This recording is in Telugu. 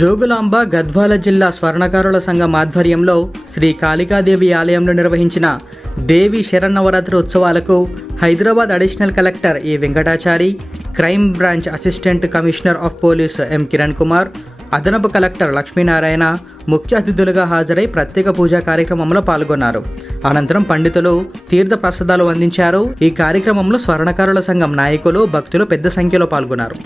జోగులాంబ గద్వాల జిల్లా స్వర్ణకారుల సంఘం ఆధ్వర్యంలో శ్రీ కాళికాదేవి ఆలయంలో నిర్వహించిన దేవి శరన్నవరాత్రి ఉత్సవాలకు Hyderabad additional collector A Venkatachari, crime branch assistant commissioner of police M Kiran Kumar, అదనపు కలెక్టర్ లక్ష్మీనారాయణ ముఖ్య అతిథులుగా హాజరై ప్రత్యేక పూజా కార్యక్రమంలో పాల్గొన్నారు. అనంతరం పండితులు తీర్థ ప్రసాదాలు అందించారు. ఈ కార్యక్రమంలో స్వర్ణకారుల సంఘం నాయకులు, భక్తులు పెద్ద సంఖ్యలో పాల్గొన్నారు.